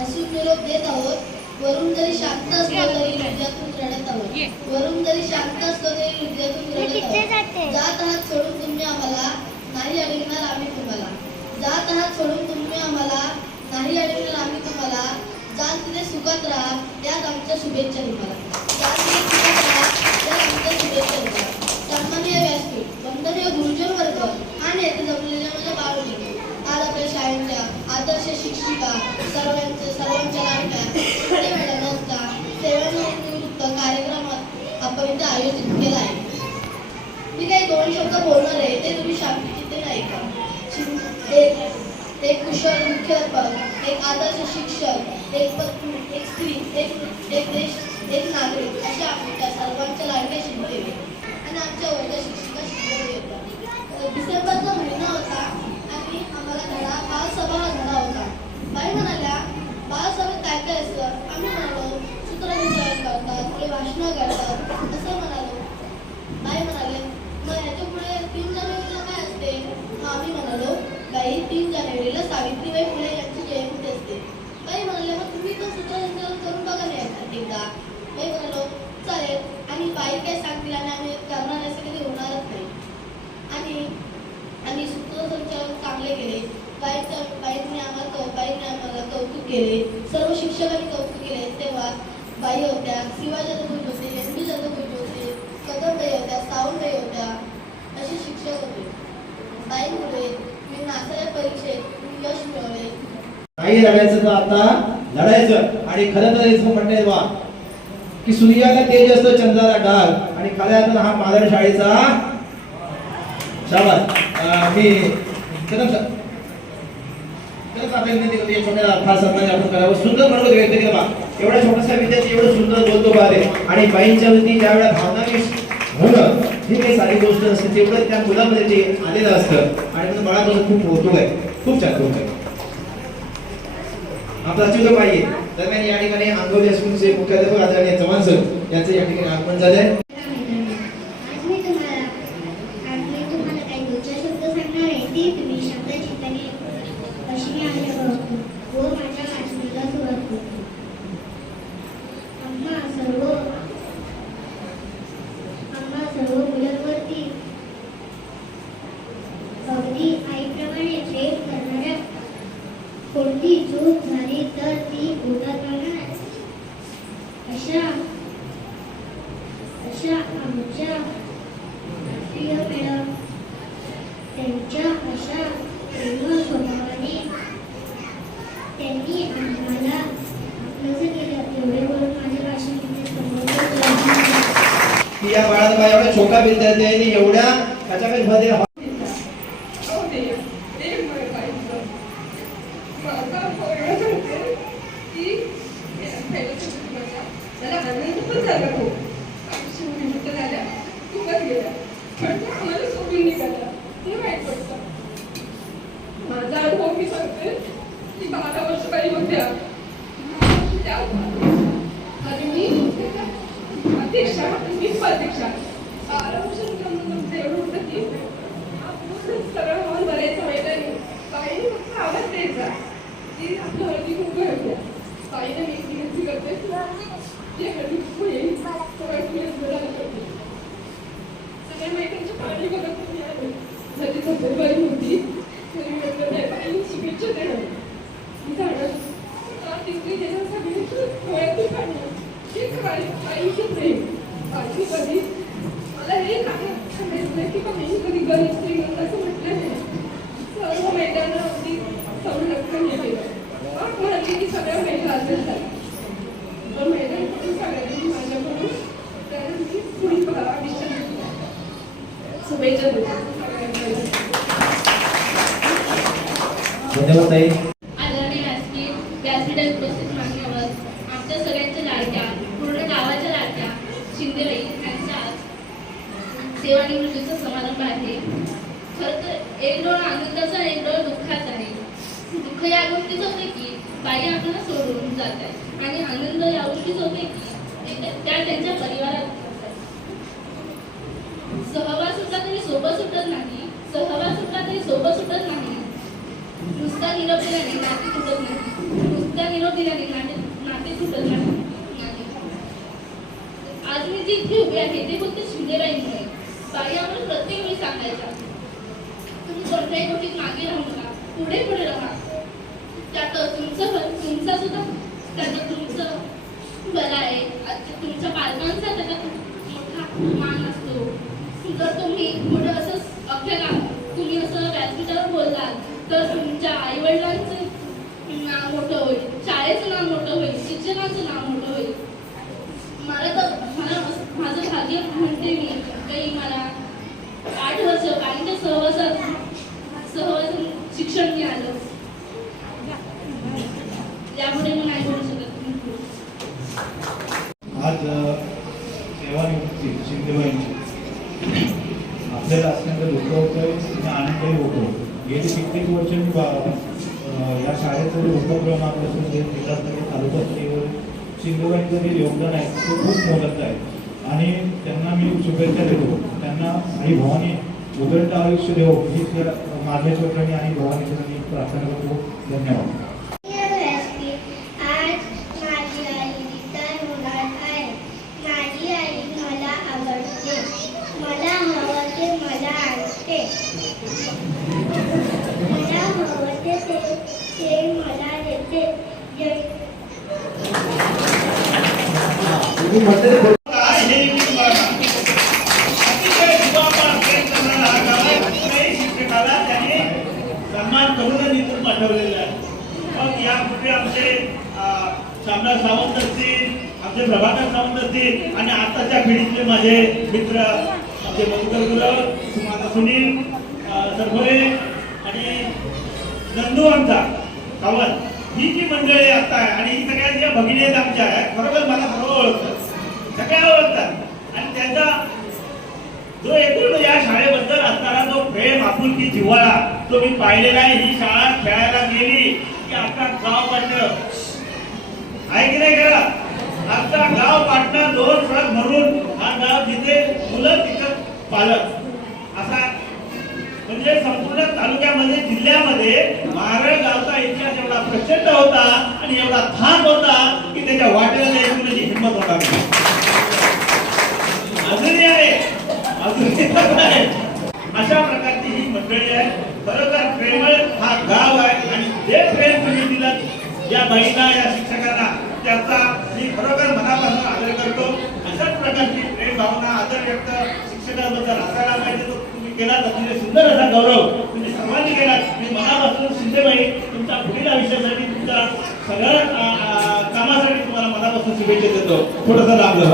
हसून निरोप देत आहोत. वरून जरी शांत असलो तरी हृदयातून रडत आहोत. वरून जरी शांत असलो तरी हृदयातून रडत आहोत. जात आहात सोडून तुम्ही आम्हाला, नाही अडविणार आम्ही तुम्हाला. जात आहात सोडून तुम्ही आम्हाला, नाही अडविणार आम्ही तुम्हाला. जाल तिथे सुखात राहा, त्यात आमच्या शुभेच्छा तुम्हाला. जाल तिथे सुखात राहा, त्यात आमच्या शुभेच्छा तुम्हाला. सन्माननीय व्यासपीठ, वंदनीय गुरुजन वर्ग आणि येथे जमलेल्या माझ्या बाळांनो, आज आपल्या शाळेच्या आदर्श शिक्षिका, सर्वांच्या लाडक्या मॅडमांचा सेवानिवृत्त कार्यक्रमात आपण इथे आयोजित केला आहे. मी काही 2 शब्द बोलणार आहे, ते तुम्ही शांततेने ऐका. एक कुशल मुख्याध्यापक, एक आदर्श शिक्षक, एक पत्नी, एक स्त्री, एक देश, एक नागरिक अशा आमच्या सर्वांच्या लाडक्या शिंदेबाई आणि आमच्या वर्ग शिक्षिका शिंदेबाई होत्या. डिसेंबरचा महिना होता आणि आम्हाला धडा बालसभा हा धडा होता. बाई म्हणाल्या, बालसभेत काय काय असतं? आम्ही म्हणालो, सूत्रसंचालन करतात, पुढे भाषणं करतात असं म्हणालो. बाई म्हणाले, मग ह्याच्या पुढे 3 जानेवारीला काय असते? मग आम्ही म्हणालो, बाई 3 जानेवारीला सावित्रीबाई फुले यांची जयंती असते. बाई म्हणाले, मग तुम्ही तो सूत्रसंचालन करून बघा नाही एकदा. बाई म्हणालो, चालेल. आणि बाई काय सांगतील केले. सर्व शिक्षकांनी कौतुक केले. तेव्हा बाई होत्या, शिवाजी जाधव होते, एम.डी. जाधव होते, कदमबाई होत्या, सावंतबाई होत्या, असे शिक्षक होते. बाईंमुळे मी नासाच्या परीक्षेत यश मिळवले. नाही लढायचं तर आता लढायचं. आणि खरं तर इसं म्हणते बा की सूर्याला तेज असतं, चंद्राला डाग, आणि खऱ्या अर्थानं हा मालवण शाळेचा शाबास. मी कदम सर खरंच आपण विनंती करतो, या छोट्या खास सन्मान आपण करावं. सुंदर मनोगत व्यक्त केलं बा. एवढ्या छोट्याशा विद्यार्थी एवढं सुंदर बोलतो बा रे. आणि बाईंच्या वरती ज्या वेळेला भावनाविश होणं ही काही सारी गोष्ट नसते, तेवढं त्या मुलामध्ये ते आलेलं असतं. आणि म्हणून बाळापासून खूप कौतुक आहे, खूप छान कौतुक आहे. आपला अच्युत पाहिजे. दरम्यान या ठिकाणी आंगवली हायस्कूलचे मुख्याध्यापक आदरणीय चव्हाण सर यांचं या ठिकाणी आगमन झालंय. आज मी तुम्हाला काही दोन शब्द सांगणार आहे. ते तुम्ही शब्दाची तयारी अशी मी आहे व माझ्या भाषणाला सुरुवात करतो. आम्हा सर्व मुलांवरती अगदी आईप्रमाणे प्रेम करणाऱ्या, कोणती चूक झाली तर ती उतरवणार अशा आमच्या प्रिय मॅडम, त्यांच्या अशा प्रेमळ स्वभावाने त्यांनी आम्हाला आपलंसं केलं. एवढे बोलून माझ्या भाषण इथे संपवलं. की या बाळाचा बा एवढा छोटा विद्यार्थी आहे आणि एवढ्या ह्याच्यामध्ये त्याला आनंद पण झाला खूप. शेवटी मोठं झाल्या खूपच गेल्या, पण तो आम्हाला सोडून निघाला. ते वाईट वाटतं. माझा अनुभव मी सांगते की 12 वर्ष बाई होत्या त्या, आणि मी अध्यक्षा, मी उपाध्यक्षा. 12 वर्ष तुमचं एवढं होतं की सरळ होऊन बरायचं मैदानी बाईने फक्त आवाज द्यायचा की आपल्या हळदी खूप होत्या. बाईने मी विनंती करते जे हळदी खूप येईल सगळ्या मैदानच्या पाणी बघत मी आले. माझी तब्येत बरी होती तरी म्हटलं नाही, बाईने शुभेच्छा देणार. मी झाडं तिसरी देणार सगळ्यांची डोळ्यातून काढलं. हेच बाईचं प्रेम. बाईने कधी मला हे सांगायचं नाही की बाईने कधी गरीब श्रीमंत असं म्हटलं नाही. सर्व मैदानं अगदी संरक्षण हे केलं. म्हणाली की सगळ्या महिला असेल झाल्या. पण मैदान सांगायची माझ्याकडून कारण मी पुढील आयुष्यात शुभेच्छा देतो. धन्यवाद ताई. आदरणीय व्यासपीठात उपस्थित मान्यवर, आमच्या सगळ्यांच्या लाडक्या, पूर्ण गावाच्या लाडक्या शिंदेबाई यांचा आज सेवानिवृत्तीचा समारंभ आहे. खरं तर एक डोळ आनंदाचा, एक डोळ दुःखाचा आहे. दुःख या गोष्टीच होते की बाई आपल्याला सोडून जात आहे, आणि आनंद या गोष्टीच होते की त्या त्यांच्या परिवारात सहवास सुटला तरी सोबत सुटत नाही. सहवास सुटला तरी सोबत सुटत नाही. नुसता निरोप दिल्याने नाते तुटत नाही. नुसता निरोप दिल्याने नाते तुटत नाही. आज मी जी इथे उभी आहे ते फक्त शिंदेबाईंमुळे. बाई आम्हाला प्रत्येक वेळी सांगायचा, तुम्ही कोणत्याही गोष्टीत मागे राहू नका, पुढे पुढे राहा. त्यात तुमचा सुद्धा त्याच्यात तुमचं बरं आहे. तुमच्या पालकांचा त्याच्यात मोठा मान असतो. जर तुम्ही पुढे असंच आपल्याला तुम्ही असं व्यासपीठावर बोललात तर तुमच्या आई वडिलांचं नाव मोठं होईल, शाळेचं नाव मोठं होईल, शिक्षकांचं नाव मोठं होईल. मला माझं भाग्य म्हणते मी काही मला 8 वर्ष बाईंच्या सहवासात शिक्षण मिळालं. त्यामुळे मी नाही बोलू शकत. आज सेवानिवृत्ती शिंदेबाईंची आपल्याला असण्याचं दुःख होतं आणि आनंदही होतो. गेली कित्येक वर्ष या शाळेचं जे उपक्रम आपल्याकडे जे विकासनगर तालुक्यात शिंदेबाईंचं जे योगदान आहे ते खूप मोलाचं आहे आणि त्यांना मी शुभेच्छा देतो. त्यांना आई भवानी उदंड आयुष्य देवो हीच या मार्गेश्वरांनी आणि भवानीश्वरांनी प्रार्थना करतो. धन्यवाद. मला हवं ते मला देते. मी मंडळी बोल- हे मी तुम्हाला सांगतो. अतिशय जीवापाड प्रेम करणारा हा गावात कुठल्याही शिक्षकाला त्याने सन्मान करूनच इथून पाठवलेला आहे. मग यापूर्वी आमचे शामराव सावंत असतील, आमचे प्रभाकर सावंत असतील आणि आताच्या पिढीतले माझे मित्र आमचे मधुकर गुरव, माझा सुनील सरभोरे आणि नंदू आमचा सावंत, ही जी मंडळी आता आहे आणि ही सगळ्या ज्या भगिनी आहेत आमच्या आहेत, बरोबर मला सर्व ओळखतात, सगळ्या ओळखतात. आणि त्याचा जो एकूण या शाळेबद्दल असणारा जो प्रेम, आपुलकी, जिव्हाळा तो मी पाहिलेला आहे. ही शाळा खेळायला गेली की आता गाव पाटणं आहे की नाही करा, आमचा गाव पाटणं 2 ट्रक भरून हा गाव जिथे मुलं तिथं पालक असा, म्हणजे संपूर्ण तालुक्यामध्ये जिल्ह्यामध्ये मारळ गावचा इतिहास एवढा प्रचंड होता आणि एवढा धाक होता की त्याच्या वाटेला जायची म्हणजे हिंमत होता. अजूनही आहे, अजूनही आहे. अशा प्रकारची ही मंडळी आहे. खरोखर प्रेमळ हा गाव आहे आणि जे प्रेम तुम्ही दिलं या बाईला, या शिक्षकांना, त्याचा मी खरोखर मनापासून आदर करतो. अशाच प्रकारची प्रेम भावना, आदर व्यक्त शिक्षकांबद्दल असायला पाहिजे. तो तुम्ही केला तर म्हणजे सुंदर असा गौरव तुम्ही सर्वांनी केला. मी मनापासून शिंदेबाई तुमच्या पुढील आयुष्यासाठी, तुमच्या सगळ्या कामासाठी तुम्हाला मनापासून शुभेच्छा देतो. थोडंसं लाभलं.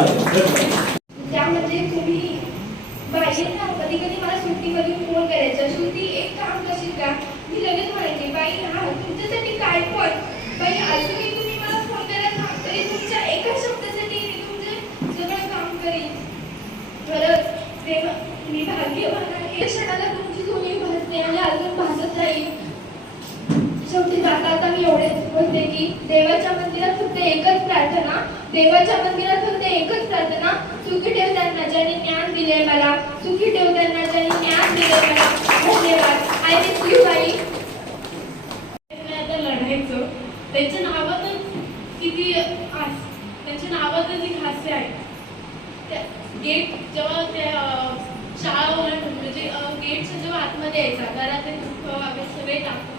त्यामध्ये तुम्ही बाई ना कधी कधी मला सुट्टीमध्ये फोन करायचा, श्रुती एक काम करशील का? मी लगेच म्हणायचे बाई हा तुमच्यासाठी काय पण बाई, अजूनही तुम्ही मला फोन करायला थांब तरी तुमच्या एका शब्दासाठी मी तुमचं सगळं काम करीन. खरंच तेव्हा मी भाग्यवान आहे. क्षणाला तुमची दोन्ही भासते आणि अजून भासत राहील. शेवटी जाता आता मी एवढेच बोलते की देवाच्या मंदिरात फक्त एकच प्रार्थना, देवाच्या मंदिरात फक्त एकच प्रार्थना, सुखी ठेव त्यांना ज्यांनी ज्ञान दिले मला, सुखी ठेव त्यांना ज्यांनी ज्ञान दिले मला. धन्यवाद. आय मिस यू बाई. आता लढायचं त्यांच्या नावातच किती आस, त्यांच्या नावातच एक हास्य आहे. त्या गेट जेव्हा त्या शाळा म्हणजे गेटच्या जेव्हा आतमध्ये यायचा घरातले दुःख आम्ही सगळे टाकून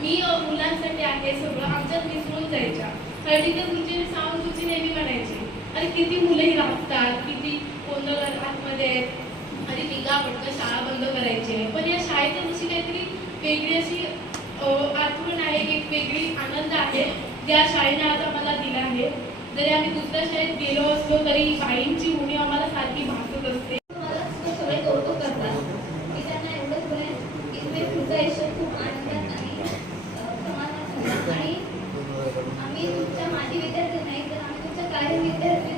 मी मुलांसाठी आहे सगळं आमच्यात मिसळून जायच्या. हळदीच्या तुमचे सावून तुझी नेहमी म्हणायची आणि किती मुलंही राबतात, किती कोण आतमध्ये आहेत आणि निघा पटकन शाळा बंद करायचे. पण या शाळेच्या जशी काहीतरी वेगळी अशी आठवण आहे, एक वेगळी आनंद आहे ज्या शाळेने आज आम्हाला दिला आहे. जरी आम्ही दुसऱ्या शाळेत गेलो असलो तरी बाईंची उणी आम्हाला सारखी भासत असते. मला सगळे कौतुक करतात. मी त्यांना एवढंच बोलेन की तुम्ही पुढचं आयुष्य खूप आनंदात आणि समाधानात जगा. आणि आम्ही तुमच्या माजी विद्यार्थी नाही तर आम्ही तुमच्या काही विद्यार्थी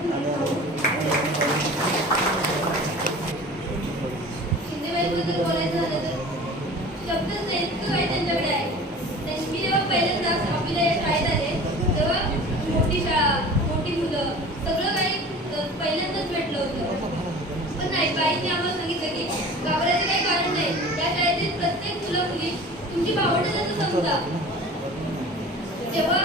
शिंदेबाईबद्दल बोलायचं झालं तर शब्दच नाही, इतकं काही त्यांच्याकडे आहे. मी जेव्हा पहिल्यांदा 6वीला या शाळेत आले तेव्हा मोठी शाळा, मोठी मुलं, सगळं काही पहिल्यांदाच भेटलं होतं. पण नाही, बाईंनी आम्हाला सांगितलं की घाबरायचं काही कारण नाही. या शाळेतील प्रत्येक मुलं मुली तुमची भावंडं समजा. तेव्हा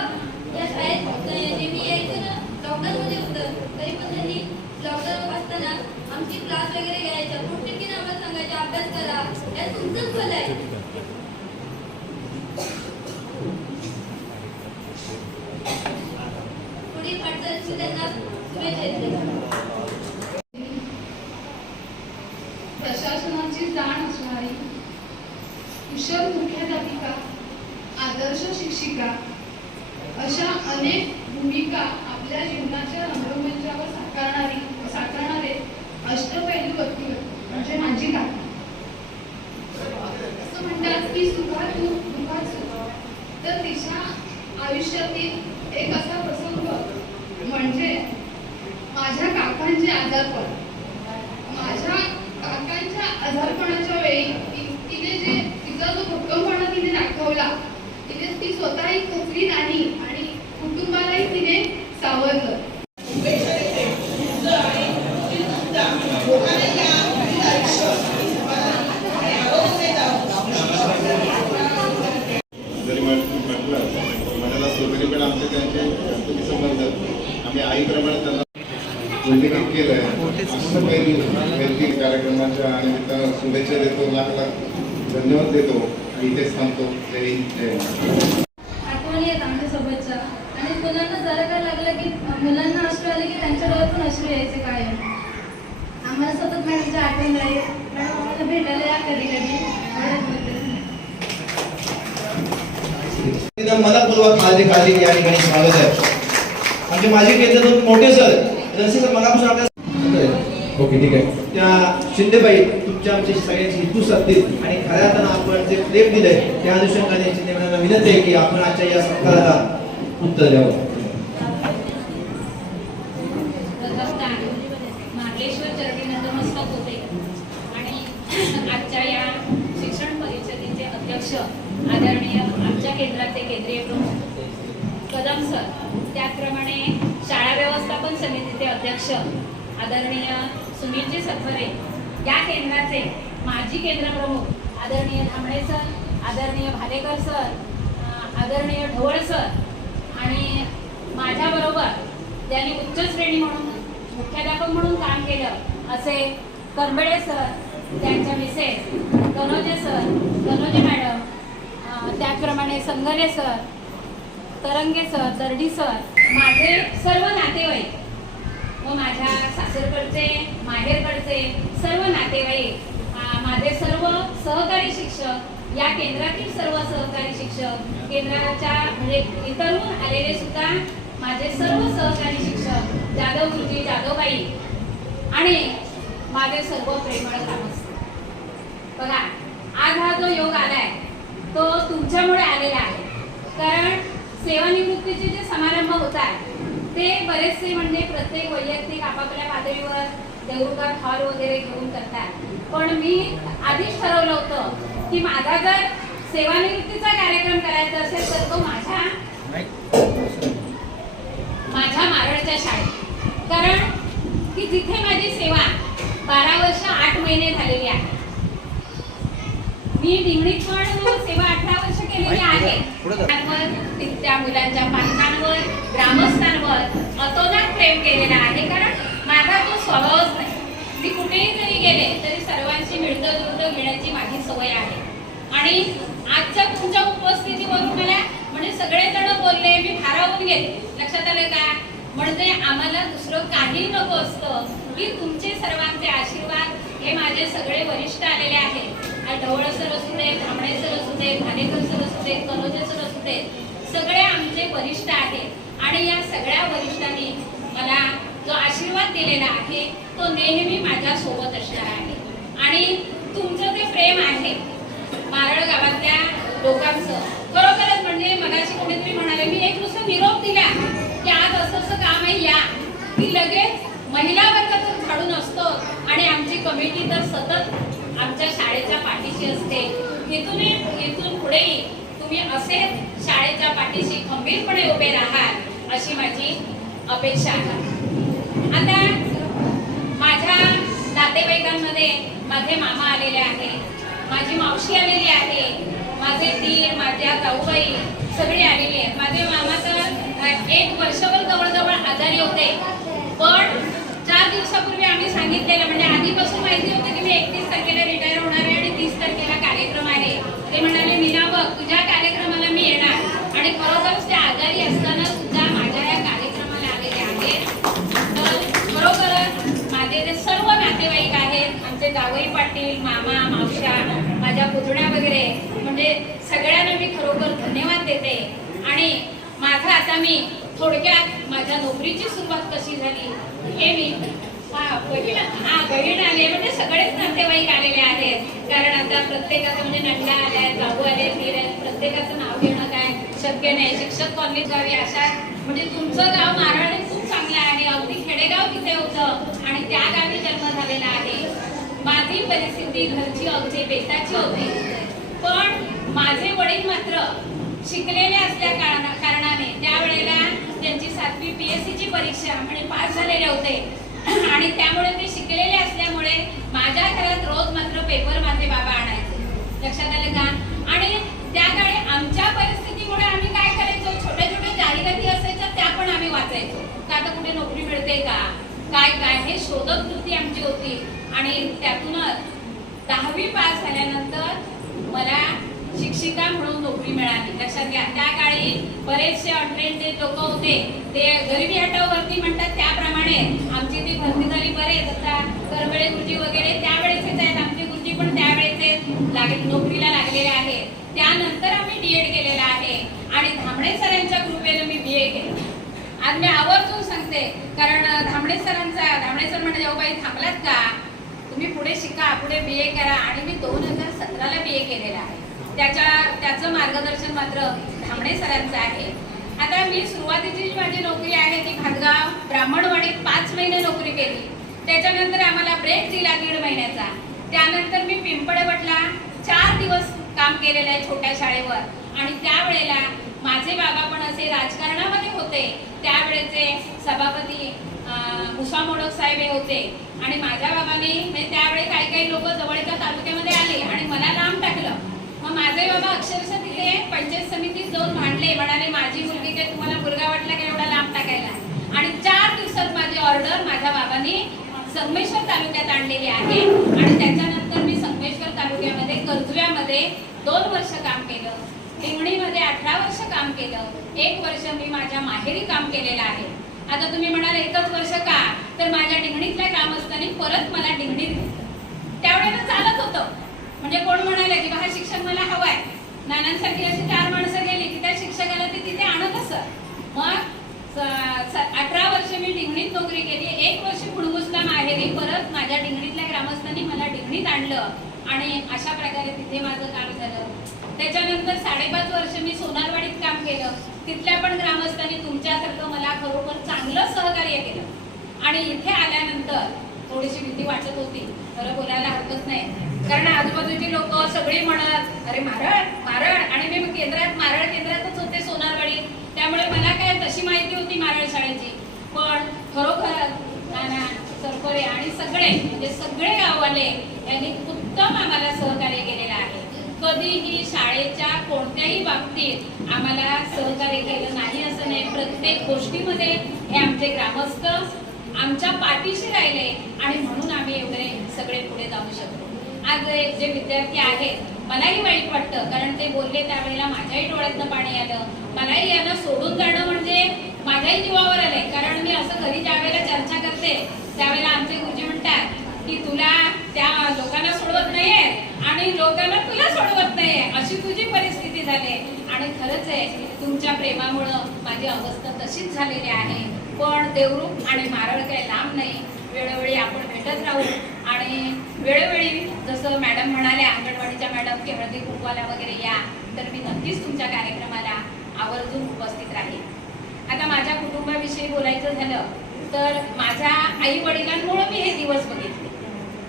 या शाळेत नेहमी यायचं ना, लॉकडाऊनमध्ये होतं तरी पण त्यांनी लॉकडाऊन असताना आमची क्लास वगैरे घ्यायच्या. प्रत्येकीने आम्हाला सांगायचे अभ्यास करा, यात तुमचंच भलं आहे. पुढील वाटचालीची त्यांना शुभेच्छा देते. प्रशासनाची जाण असणारी कुशल मुख्याध्यापिका, आदर्श शिक्षिका अशा अनेक भूमिका आपल्या जीवनाच्या रंगमंचावर साकारणारे अष्टपैलू व्यक्तिमत्व म्हणजे माझी काका. असं म्हणतात की सुखात सुख, दुःखात सुख. तर तिच्या आयुष्यातील एक असा प्रसंग म्हणजे माझ्या काकांचे आजारपण. माझ्या काकांच्या आजारपणाच्या वेळी तिने जे तिचा जो भक्कमपणा तिने दाखवला, तिने ती स्वतःही खचली नाही आणि कुटुंबालाही तिने सावरलं. जरी म्हटलं म्हणायला सोबती पण आमचे त्यांचे तुम्ही संबंध आम्ही आईप्रमाणे त्यांना उल्लेखित केलं आहे. असं काही कार्यक्रमाच्या निमित्तानं शुभेच्छा देतो, लाख धन्यवाद देतो आणि इथेच थांबतो. जय हिंद, जय महाराष्ट्र. आठवणी आहेत आमच्या सोबतच्या आणि मुलांना जरा काय लागलं की मुलांना अश्रू आले की त्यांच्या डोळ्यातून अश्रू यायचे कायम. आम्हाला सतत मॅडमची आठवण राहील. मॅडम आम्हाला भेटायला या कधी कधी. मनपूर्वक काळजी या ठिकाणी स्वागत आहे. आमचे माजी केंद्र मोठे सर जसे सर मनापासून आपल्या ओके ठीक आहे त्या शिंदेबाई तुमच्या आमच्या सगळ्यांची हितू साधतील आणि खऱ्या अर्थानं आपण जे प्रेम दिलंय त्या अनुषंगाने शिंदे मॅडमला विनंती आहे की आपण आजच्या या सत्काराला उत्तर द्यावं. मार्लेश्वर चरणी नतमस्तक होते आणि आजच्या या शिक्षण परिषदेचे अध्यक्ष आदरणीय आमच्या केंद्राचे केंद्रीय प्रमुख कदम सर, त्याचप्रमाणे शाळा व्यवस्थापन समितीचे अध्यक्ष आदरणीय सुनीलजी सत्वरे, या केंद्राचे माजी केंद्र प्रमुख आदरणीय धामणे सर, आदरणीय भालेकर सर, आदरणीय ढवळ सर आणि माझ्याबरोबर त्यांनी उच्च श्रेणी म्हणून मुख्याध्यापक म्हणून काम केलं असे करंबेळे सर, त्यांच्या Mrs Kanoje sir, Kanoje madam, त्याचप्रमाणे संगले सर, तरंगे सर, दर्डी सर, माझे सर्व नातेवाईक व माझ्या सासरकडचे माहेरकडचे सर्व नातेवाईक, माझे सर्व सहकारी शिक्षक, या केंद्रातील सर्व सहकारी शिक्षक, केंद्राच्या म्हणजे इतरहून आलेले सुद्धा माझे सर्व सहकारी शिक्षक, जाधव गुरुजी, जाधवबाई आणि माझे सर्व प्रेमळ ग्रामस्थ. बघा, आज हा जो योग आलाय तो तुमच्यामुळे आलेला आहे. कारण सेवानिवृत्तीचे जे समारंभ होतात ते बरेचसे म्हणजे प्रत्येक वैयक्तिक आपापल्या पातळीवर देऊळघाट हॉल वगैरे घेऊन करतात. पण मी आधीच ठरवलं होतं की माझा जर सेवानिवृत्तीचा कार्यक्रम करायचा असेल तर तो माझ्या मारळच्या शाळेत. कारण की जिथे माझी सेवा 12 वर्ष 8 महिने झालेली आहे. मी डिंगणीत पण सेवा 18 वर्ष केलेली आहे. त्या मुलांच्या पालकांवर, ग्रामस्थांवर अतोनात प्रेम केलेलं आहे. कारण माझा तो स्वभावच नाही. मी कुठेही जरी गेले तरी सर्वांशी मिळतं जुळतं घेण्याची माझी सवय आहे. आणि आजच्या तुमच्या उपस्थितीवरून मला म्हणजे सगळेजण बोलले, मी भारावून गेले. लक्षात आलं का? म्हणजे आम्हाला दुसरं काही नको असतं की तुमचे सर्वांचे आशीर्वाद हे माझे सगळे वरिष्ठ आलेले आहेत. ढवळ सर असू दे, धामणे सर असू दे, भालेकर सर असू दे, कनोजे सर असू दे, सगळे आमचे वरिष्ठ आहेत. आणि या सगळ्या वरिष्ठांनी मला जो आशीर्वाद दिलेला आहे तो नेहमी माझ्या सोबत असणार आहे. आणि तुमचं जे प्रेम आहे मारळ गावातल्या लोकांचं, खरोखरच म्हणजे मगाशी कोणीतरी म्हणाले, मी एक नुसतं निरोप दिला की आज असं असं काम आहे या, की लगेच महिला वर्ग तर झाडून असतो आणि आमची कमिटी तर सतत आमच्या शाळेच्या पाठीशी असते. इथून पुढेही तुम्ही असे शाळेच्या पाठीशी खंबीरपणे उभे राहाल अशी माझी अपेक्षा आहे. आता माझ्या नातेवाईकांमध्ये माझे मामा आलेले आहे, माझी मावशी आलेली आहे, माझे दीर, माझ्या जाऊबाई सगळे आलेले आहेत. माझे मामा तर 1 वर्षभर जवळजवळ आजारी होते. पण 4 दिवसापूर्वी आम्ही सांगितलेलं म्हणजे आधीपासून माहिती होतं की मी 31 तारखेला रिटायर होणार आहे आणि 30 तारखेला कार्यक्रम आहे. ते म्हणाले, मीना बघ तुझ्या कार्यक्रमाला मी येणार. आणि खरोखरच ते आजारी असताना सुद्धा माझ्या या कार्यक्रमाला आलेले आहेत. तर खरोखरच माझे जे सर्व नातेवाईक आहेत, आमचे जावई पाटील, मामा, मावश्या, माझ्या पुतण्या वगैरे, म्हणजे सगळ्यांना मी खरोखर धन्यवाद देते. आणि माझं आता मी थोडक्यात माझ्या नोकरीची सुरुवात कशी झाली हे मी बहीण आले म्हणजे सगळेच नातेवाईक आलेले आहेत. कारण आता प्रत्येकाचं म्हणजे नंदा आल्या, जाऊ आले, दीर आहेत, प्रत्येकाचं नाव घेणं काय शक्य नाही. शिक्षक कॉलनीत गावी अशा म्हणजे तुमचं गाव मारळ हे खूप चांगलं आहे. अगदी खेडेगाव तिथे होतं आणि त्या गावी जन्म झालेला आहे. माझी परिस्थिती घरची अगदी बेताची होती. पण माझे वडील मात्र शिकलेले असल्या कारणाने त्यावेळेला त्यांची 7वी PSC ची परीक्षा म्हणजे पास झालेले होते. आणि त्यामुळे ते शिकलेले असल्यामुळे माझ्या घरात रोज मात्र पेपर माझे बाबा आणायचे. लक्षात आलं का? आणि त्या काळी आमच्या परिस्थितीमुळे आम्ही काय करायचो, छोट्या छोट्या जाहिराती असायच्या त्या पण आम्ही वाचायचो का आता कुठे नोकरी मिळते का काय काय हे शोधत वृत्ती आमची होती. आणि त्यातूनच 10वी पास झाल्यानंतर मला शिक्षिका म्हणून नोकरी मिळाली. लक्षात घ्या, त्या काळी बरेचसे अनट्रेंडेड लोक होते, ते गरिबी हटाव भरती म्हणतात त्याप्रमाणे आमची ती भरती झाली. बरेच आता करबळे गुरुजी वगैरे त्यावेळेचेच आहेत, आमचे गुरुजी पण त्यावेळेचे नोकरीला लागलेले आहेत. त्यानंतर आम्ही DED केलेला आहे आणि धामणे सरांच्या कृपेने मी BA केलं. आज मी आवर्जून सांगते, कारण धामणे सर म्हणजे जेव्हा बाई थांबलात का, तुम्ही पुढे शिका, पुढे BA करा. आणि मी 2017ला BA केलेला आहे. त्याचं मार्गदर्शन मात्र धामणे सरांचं आहे. आता मी सुरुवातीची जी माझी नोकरी आहे ती भातगाव ब्राह्मणवाडीत 5 महिने नोकरी केली. त्याच्यानंतर आम्हाला ब्रेक दिला 1.5 महिन्याचा. त्यानंतर मी पिंपळवटला 4 दिवस काम केलेलं आहे छोट्या शाळेवर. आणि त्यावेळेला माझे बाबा पण असे राजकारणामध्ये होते. त्यावेळेचे सभापती मुसा मोडक साहेब हे होते. आणि माझ्या बाबाने म्हणजे त्यावेळी काही लोक जवळच्या तालुक्यामध्ये आले आणि मला लांब टाकलं. मग माझे बाबा अक्षरशः तिथे पंचायत समितीत जाऊन भांडले, म्हणाले माझी मुलगी काय तुम्हाला मुलगा वाटला का एवढा लांब टाकायला. आणि 4 दिवसात माझी ऑर्डर माझ्या बाबांनी संगमेश्वर तालुक्यात आणलेली आहे. आणि त्याच्यानंतर मी संगमेश्वर तालुक्यामध्ये कर्जव्यामध्ये 2 वर्ष काम केलं. लिंगणीमध्ये 18 वर्ष काम केलं. 1 वर्ष मी माझ्या माहेरी काम केलेलं आहे. आता तुम्ही म्हणाल 1च वर्ष का, तर माझ्या डिंगणीतल्या काम असताना परत मला डिंगणीत त्यावेळेला चालत होतं. म्हणजे कोण म्हणाले की हा शिक्षक मला हवाय, नानांसारखी अशी 4 माणसं गेली की त्या शिक्षकाला ते तिथे आणत असत. मग 18 वर्ष मी डिंगणीत नोकरी केली. 1 वर्ष फुडगुसला माहेरी, परत माझ्या डिंगणीतल्या ग्रामस्थांनी मला डिंगणीत आणलं आणि अशा प्रकारे तिथे माझं काम झालं. त्याच्यानंतर 5.5 वर्ष मी सोनारवाडीत काम केलं. तिथल्या पण ग्रामस्थांनी तुमच्यासारखं मला खरोखर चांगलं सहकार्य केलं. आणि इथे आल्यानंतर थोडीशी भीती वाटत होती, खरं बोलायला हरकत नाही, कारण आजूबाजूची लोक सगळी म्हणत अरे मारळ. आणि मी मारळ केंद्रातच होते सोनारवाडीत, त्यामुळे मला काय तशी माहिती होती मारळ शाळेची. पण खरोखर नाना सरकोरे आणि सगळे गाववाले यांनी उत्तम आम्हाला सहकार्य केलेलं आहे. कधीही शाळेच्या कोणत्याही बाबतीत आम्हाला सहकार्य केलं नाही असं नाही. प्रत्येक गोष्टीमध्ये हे आमचे ग्रामस्थ आमच्या पाठीशी राहिले आणि म्हणून आम्ही एवढे सगळे पुढे जाऊ शकतो. आज जे विद्यार्थी आहेत मलाही वाईट वाटतं, कारण ते बोलले त्यावेळेला माझ्याही डोळ्यातनं पाणी आलं. मलाही यांना सोडून जाणं म्हणजे माझ्याही जीवावर आलंय, कारण मी असं घरी ज्यावेळेला चर्चा करते त्यावेळेला आमचे गुरुजी म्हणतात की तुला त्या लोकांना सोडवत नाहीये आणि लोकांना तुला सोडवत नाहीये, अशी तुझी परिस्थिती झाली. आणि खरंच आहे, तुमच्या प्रेमामुळं माझी अवस्था तशीच झालेली आहे. पण देवरूख आणि मारळ काही लांब नाही. वेळोवेळी आपण भेटत राहू आणि वेळोवेळी जसं मॅडम म्हणाल्या, अंगणवाडीच्या मॅडम की हळदी कुंकवाला वगैरे या, तर मी नक्कीच तुमच्या कार्यक्रमाला आवर्जून उपस्थित राहील. आता माझ्या कुटुंबाविषयी बोलायचं झालं तर माझ्या आई वडिलांमुळे मी हे दिवस बघितले.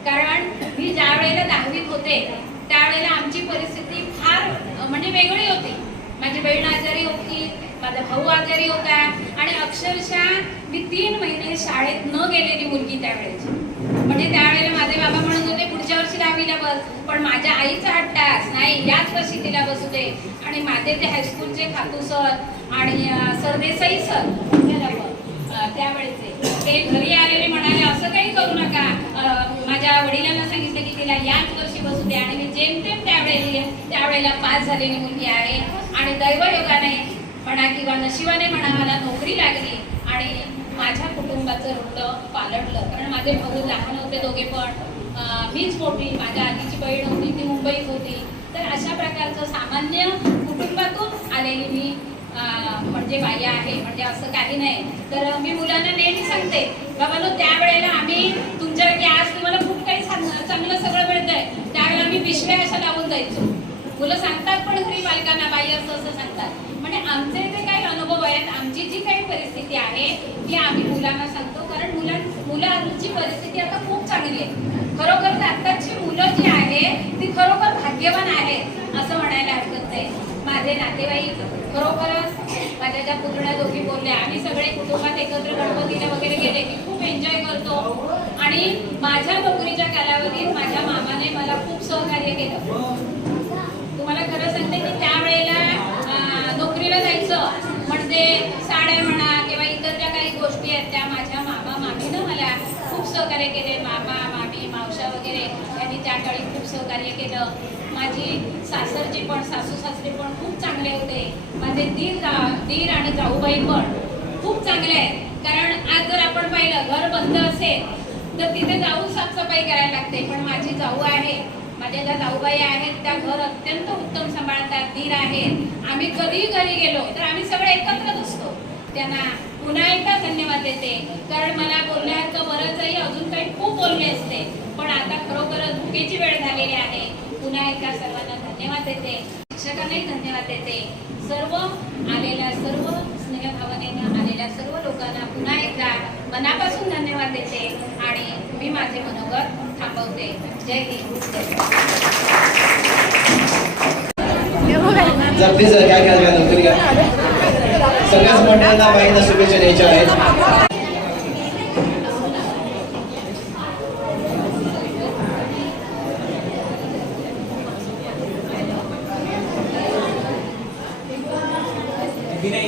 कारण मी ज्या वेळेला 10वीत होते त्यावेळेला आमची परिस्थिती फार म्हणजे वेगळी होती. माझी बहीण आजारी होती, माझा भाऊ आजारी होता आणि अक्षरशः मी 3 महिने शाळेत न गेलेली मुलगी त्यावेळेची. म्हणजे त्यावेळेला माझे बाबा म्हणत होते पुढच्या वर्षी 10वीला बस, पण माझ्या आईचा हट्टास नाही याच वर्षी तिला बसू दे. आणि माझे ते हायस्कूलचे खातू सर आणि सरदेसाई सर त्यावेळेचे ते घरी आलेले म्हणाले असं काही करू नका. माझ्या वडिलांना सांगितलं की तिला याच वर्षी बसू दे. आणि मी जेमतेम त्यावेळेला पास झालेली मुलगी आहे. आणि दैवयोगाने म्हणा किंवा नशिबाने म्हणा मला नोकरी लागली आणि माझ्या कुटुंबाचं ऋण पालटलं. कारण माझे भाऊ लहान होते दोघे, पण मीच मोठी, माझ्या आधीची बहीण होती ती मुंबईत होती. तर अशा प्रकारचं सामान्य कुटुंबातून आलेली मी म्हणजे बाई आहे. म्हणजे असं काही नाही. तर मी मुलांना नेहमी सांगते बाबांनो, त्यावेळेला आम्ही तुमच्याकडे आज तुम्हाला खूप काही चांगलं सगळं मिळतंय, त्यावेळेला आम्ही पिशव्या अशा लावून जायचो. मुलं सांगतात पण घरी पालकांना बाई असं सांगतात. म्हणजे आमचे जे काही अनुभव आहेत, आमची जी काही परिस्थिती आहे ती आम्ही मुलांना सांगतो. कारण मुलांची परिस्थिती आता खूप चांगली आहे. खरोखर आत्ताची मुलं जी आहे ती खरोखर भाग्यवान आहेत असं म्हणायला हरकत नाही. माझे नातेवाईक खरोखरच माझ्या ज्या पुतण्या दोघी बोलल्या, आम्ही सगळे कुटुंबात एकत्र गणपतीला वगैरे गेले की खूप एन्जॉय करतो. आणि माझ्या नोकरीच्या कालावधीत माझ्या मामाने मला खूप सहकार्य केलं. तुम्हाला खरं सांगते की त्यावेळेला नोकरीला जायचं म्हणजे साड्या म्हणा किंवा इतर ज्या काही गोष्टी आहेत त्या माझ्या मामा मामीनं मला खूप सहकार्य केले. मामा मामी मावशा वगैरे यांनी त्या काळी खूप सहकार्य केलं. माझी सासरची पण सासू सासरे पण खूप चांगले होते. माझे दीर आणि जाऊबाई पण खूप चांगले आहेत. कारण आज जर आपण पाहिलं घर बंद असेल तर तिथे जाऊन साफसफाई करायला लागते. पण माझी जाऊ आहे, माझ्या ज्या जाऊबाई आहेत त्या घर अत्यंत उत्तम सांभाळतात. दीर आहेत. आम्ही कधीही घरी गेलो तर आम्ही सगळे एकत्रच असतो. त्यांना पुन्हा एकदा धन्यवाद देते. कारण मला बोलण्याचं बरंचही अजून काही खूप बोलले असते, पण आता खरोखरच भुकेची वेळ झालेली आहे. पुन्हा एकदा सर्वांना धन्यवाद देते. शिक्षकांनाही धन्यवाद देते. सर्व आलेल्या, सर्व स्नेहभावनेनं आलेल्या सर्व लोकांना पुन्हा एकदा मनापासून धन्यवाद देते आणि मी माझे मनोगत थांबवते. जय हिंद. जपते सर काय काय नंतर घ्या. सगळ्याच मंडळांना बाईंना शुभेच्छा द्यायच्या आहेत. विनय